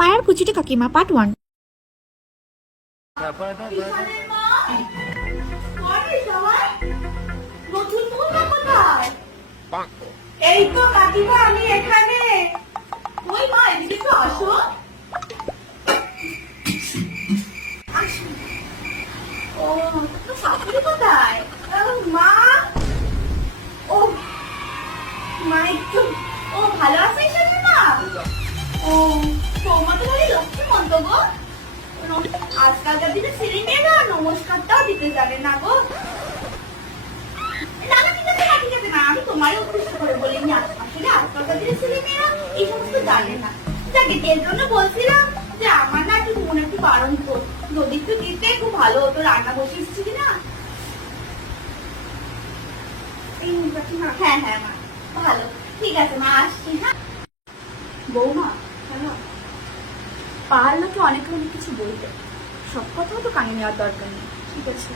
পায়ার কুচিটি কাকিমা পার্ট 1। এই তো কাকিমা আমি এখানে। ওই মা এদিকে তো আসো। ও তো শাশুড়ি কোথায়? মা ও মা একটু ও ভালো আছে শাশুড়ি মা? ও তোমার তো ভালো লক্ষ্মী মন্ত গো। আজকালকার দিনে ছেলে মেয়েরা নমস্কারটাও দিতে জানে না গো। না না ঠিক আছে না ঠিক আছে না, আমি তোমারই উদ্দেশ্য করে বলিনি। আসলে আজকালকার দিনে ছেলে মেয়েরা এই সমস্ত জানে না। যাকে এর জন্য বলছিলাম যে আমার না একটু মনে একটু বারণ তো, যদি একটু দিতে খুব ভালো হতো। রান্না বসে এসেছিলি না? হ্যাঁ হ্যাঁ মা ভালো, ঠিক আছে মা আসছি। হ্যাঁ বৌমা হ্যালো, পারলে তো অনেক অনেক কিছু বলতে, সব কথাও তো কানে নেওয়ার দরকার নেই। ঠিক আছে।